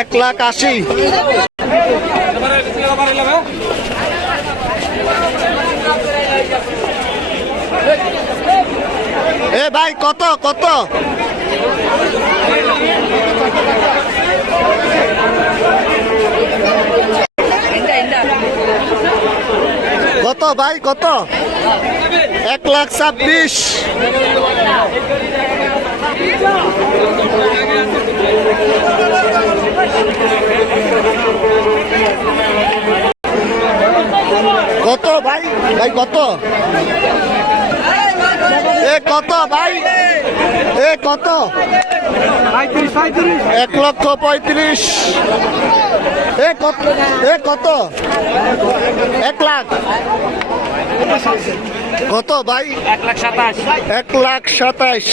এক লাখ আশি। এ ভাই কত কত? কত ভাই কত? এক লাখ ছাব্বিশ। কত ভাই? ভাই কত? এ কত ভাই? এ কত? এক লক্ষ পঁয়ত্রিশ। এ কত? এ কত? এক লাখ। কত ভাই? এক লাখ সাতাশ। এক লাখ সাতাইশ